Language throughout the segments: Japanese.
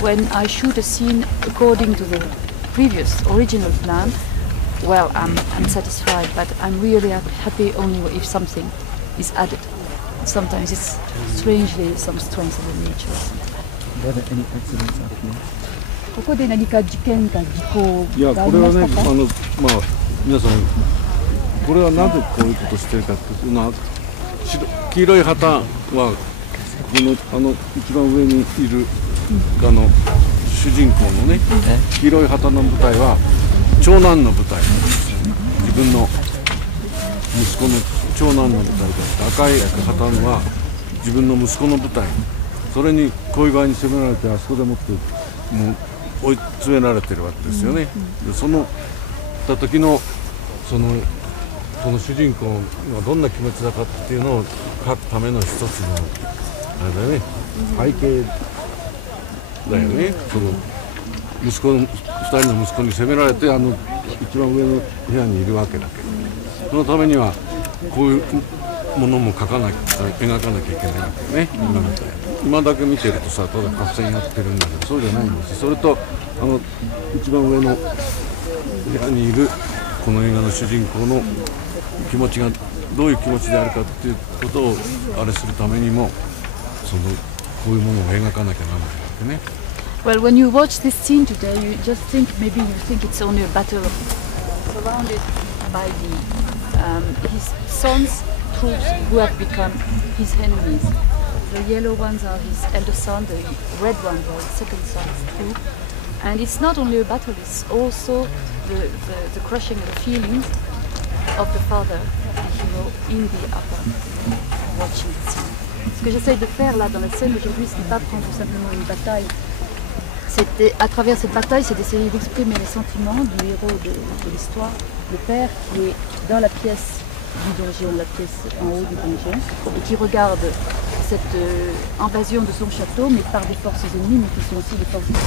when I shoot a scene according to the previous original plan, well, I'm satisfied, but I'm really happy only if something is added. Sometimes it's strangely some strength of the nature. Were there any accidents happening? ここで何か事件か事故いや、があこれはね、りましたか？皆さん、これはなぜこういうことをしているかっていうのは、黄色い旗は一番上にいる主人公のね、黄色い旗の舞台は長男の舞台なんです。自分の息子の長男の舞台だって、赤い旗は自分の息子の舞台、それに恋側に攻められて、あそこでもってもう追い詰められてるわけですよね。でそのた時のその主人公がどんな気持ちだかっていうのを書くための一つのあれだね、背景だよね。その2人の息子に責められて一番上の部屋にいるわけだけど、そのためにはこういうものも描かなきゃ描かなきゃいけないわけね。今だけ見てるとさ、ただ合戦やってるんだけど、そうじゃないんです。それと一番上の部屋にいるこの映画の主人公の気持ちがどういう気持ちであるかっていうことをあれするためにもこういうものを描かなきゃならないわけね。Well, when you watch this scene today, you just think maybe it's only a battle surrounded by his son's troops who have become his enemies. The yellow ones are his elder son, the red ones are his second son's troop. And it's not only a battle, it's also the crushing of the feelings of the father, the hero, in the upper, watching the scene. Ce que j'essaye de faire là dans la scène aujourd'hui, ce n'est pas prendre simplement une bataille. À travers cette bataille, c'est d'essayer d'exprimer les sentiments du héros de l'histoire, le père qui est dans la pièce du donjon, la pièce en haut du donjon, et qui regarde cette invasion de son château, mais par des forces ennemies, mais qui sont aussi des forces ennemies.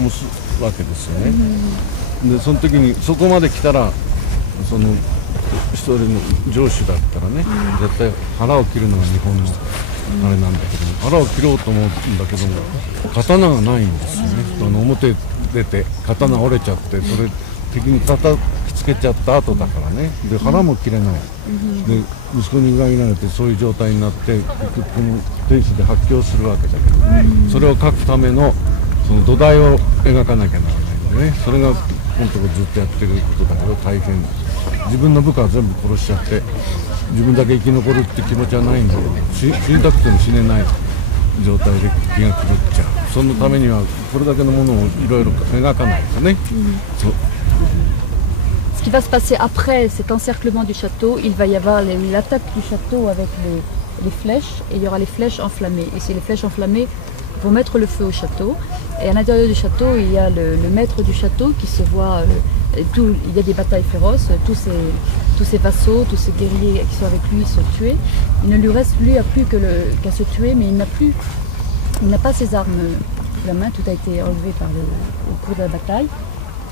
蒸すわけですよね。でその時にそこまで来たら一人の上司だったらね、絶対腹を切るのが日本のあれなんだけど、腹を切ろうと思うんだけども刀がないんですよね。表出て刀折れちゃって、それ敵に叩きつけちゃった後だからね。で腹も切れない。で息子に裏切られてそういう状態になって、この天使で発狂するわけだけど、それを描くためのその土台を描かなきゃならないんでね。それが本当にずっとやってることだけど大変。自分の部下は全部殺しちゃって自分だけ生き残るって気持ちはないんだけど、死にたくても死ねない状態で気が狂っちゃう。そのためにはこれだけのものをいろいろ描かないとね。Ce qui va se passer après cet encerclement du château, il va y avoir l'attaque du château avec les flèches, et il y aura les flèches enflammées. Et c'est les flèches enflammées vont mettre le feu au château. Et à l'intérieur du château, il y a le maître du château qui se voit, il y a des batailles féroces, tous ses vassaux, tous ses guerriers qui sont avec lui sont tués. Il ne lui reste plus qu'à se tuer, mais il n'a pas ses armes sous la main, tout a été enlevé au cours de la bataille.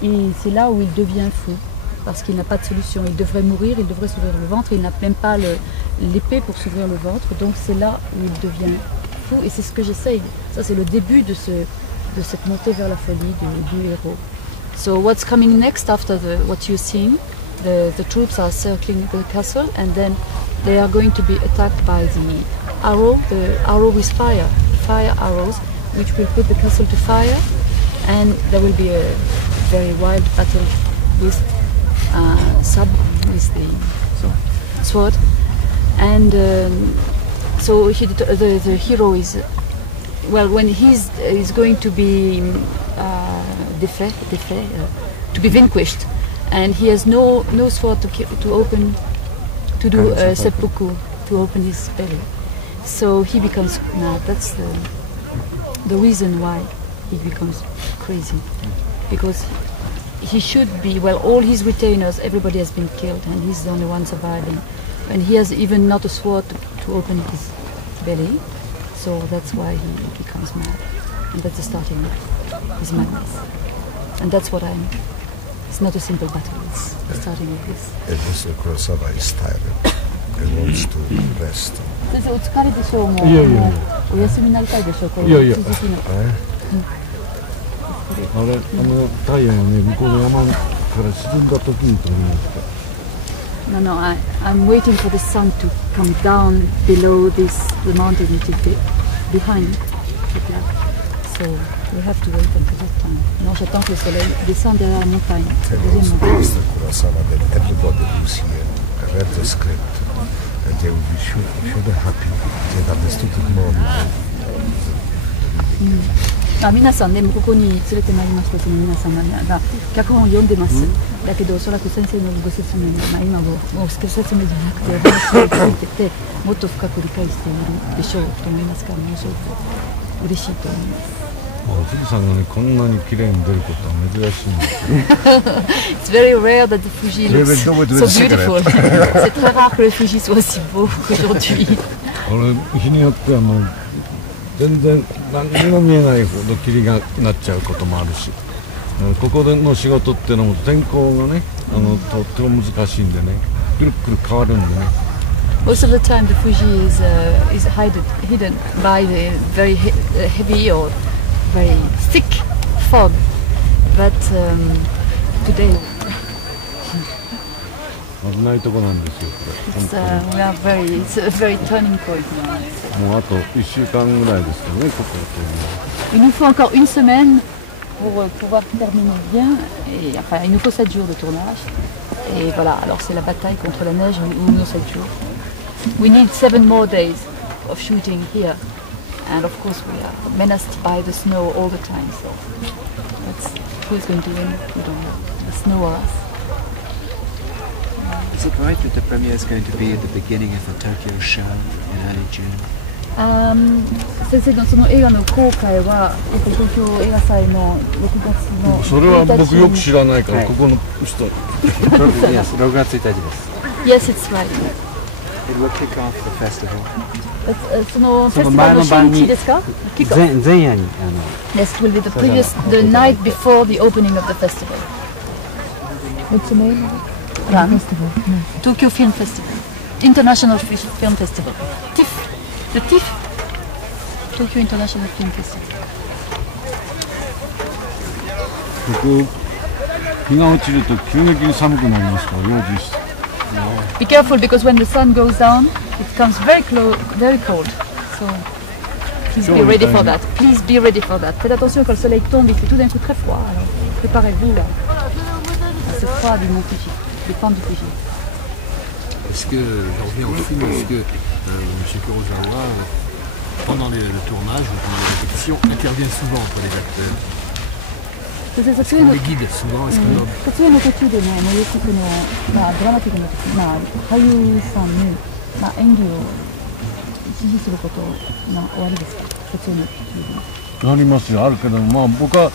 Et c'est là où il devient fou, parce qu'il n'a pas de solution. Il devrait mourir, il devrait s'ouvrir le ventre, il n'a même pas l'épée pour s'ouvrir le ventre, donc c'est là où il devient fou. Et c'est ce que j'essaye, ça c'est le début de cette montée vers la folie du héros. So what's coming next after what you're seeing, the troops are circling the castle, and then they are going to be attacked by the arrow with fire arrows, which will put the castle to fire, and there will be a very wild battle with with the sword. And so the hero is, well, when he's going to be to be vanquished, and he has no sword to open, to do seppuku, to open his belly. So he becomes mad. That's the reason why he becomes crazy, because he should be, well, all his retainers, everybody has been killed, and he's the only one surviving, and he has even not a sword to open his belly. So that's why he becomes mad, and that's the starting of his madness. And that's what it's not a simple battle, it's the starting of this. It was Kurosawa is tired and wants to rest. 先生お疲れでしょうもう。いやいや。お休みになりたいでしょう、これいやいや続きの。あれ、太陽がね、向こうの山から沈んだ時に撮りました。No, no, I'm waiting for the sun to come down below the mountain, which is behind the cloud. So we have to wait until that time. Non, j'attends que le soleil descende derrière la montagne. Deuxième montagne. Everybody who's here read the script and they will be sure happy. They understood it more. 皆さんね、ここに連れてまいりました、その皆様が脚本を読んでます、だけどおそらく先生のご説明が、今もう説明じゃなくて話を聞いててもっと深く理解しているでしょうと思いますから、ものすごく嬉しいと思います。富士山がね、こんなに綺麗に出ることは珍しいんですよ。It's very rare that the Fuji looks so beautiful. C'est très rare que le Fuji soit si beau aujourd'hui. 日によってはもう全然何にも見えないほど霧がなっちゃうこともあるし、ここでの仕事っていうのも天候がね、とっても難しいんでね、くるくる変わるんでね。Most of the time the Fuji is hidden by the very heavy or very thick fog, but today 危ないとこなんですよ、これ。it's a very turning point now. もうあと1週間ぐらいですよね、ここっていうのは。Il nous faut encore une semaine pour pouvoir terminer bien. Et, enfin, il nous faut 7 jours de tournage. Et voilà, alors c'est la bataille contre la neige ou nos 7 jours. We need 7 more days of shooting here. And of course we are menaced by the snow all the time. So that's who's going to win, we don't know. The snow or us. Is it right that the premiere is going to be at the beginning of the Tokyo show in early June? 先生のその映画の公開は東京映画祭の6月のそれは僕よく知らないから、ここの人。6月1日です。Yes, it's right. It will kick off the festival. そのフェスティバルの初日ですか？前夜にYes, it will be the night before the opening of the festival. What's the name of it? Yeah, festival. Tokyo Film Festival, International Film Festival. TIFF, the TIFF, Tokyo International Film Festival. ここ日が落ちると急激に寒くなりますから用心して。Be careful because when the sun goes down, it becomes very cold. So please be ready for that. Please be ready for that. Faites attention quand le soleil tombe, il fait tout d'un coup très froid. Alors préparez-vous à ce froid du mont Fuji, des pentes du Fuji. Est-ce que, j'en reviens au film, est-ce que M. Kurosawa, pendant le tournage ou pendant les répétitions, intervient souvent entre les acteurs? Les guides souvent, est-ce que 撮影の途中でもよくドラマティックな時、俳優さんに、演技を指示すること終わりですか？撮影の途中で。ありますよ、あるけど、僕は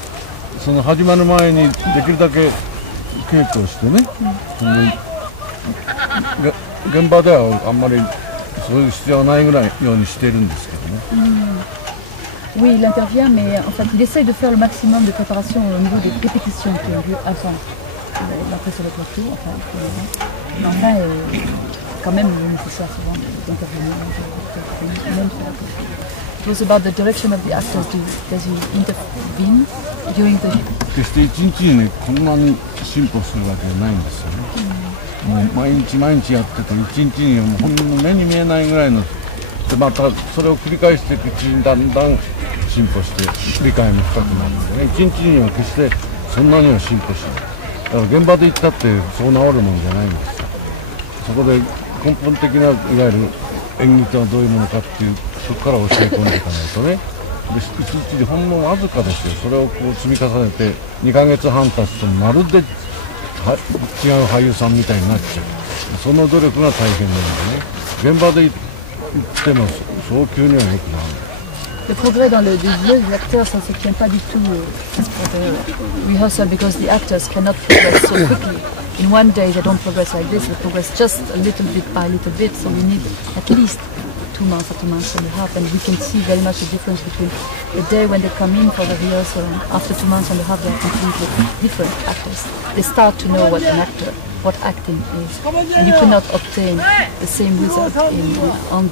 その始まる前にできるだけ稽古をしてね、現場ではあんまりそういう必要はないぐらいようにしているんですけどね。Oui, il intervient, mais en fait, il essaye de faire le maximum de préparation au niveau des répétitions qui ont lieu avant l'après sur le plateau. Mais enfin, quand même, il est nécessaire souvent d'intervenir, même sur la plateau. It was about the direction of the actors. Does he intervene during the... 決して一日にね、こんなに進歩するわけじゃないんですよね。もう毎日毎日やってて、一日にもうほんの目に見えないぐらいの。でまたそれを繰り返していくうちにだんだん進歩して理解も深くなるのでね、一日には決してそんなには進歩しない。だから現場で行ったってそう治るもんじゃないんですよ。そこで根本的ないわゆる演技とはどういうものかっていうそこから教え込んでいかないとね、で一日でほんのわずかですよ。それをこう積み重ねて2ヶ月半経つとまるで違う俳優さんみたいになっちゃう。その努力が大変なんでね、現場でLe progrès dans le jeu des acteurs, ça ne se tient pas du tout for the rehearsal because the actors cannot progress so quickly. In one day they don't progress like this, they progress just a little bit by little bit, so we need at least 2 months or 2 months and a half, and we can see very much the difference between the day when they come in for the rehearsal and after 2 months and a half they are completely different actors. They start to know what acting is, and you cannot obtain the same result on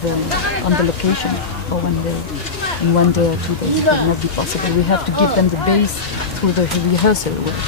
the location or in 1 day or 2 days. It will not be possible. We have to give them the base through the rehearsal work.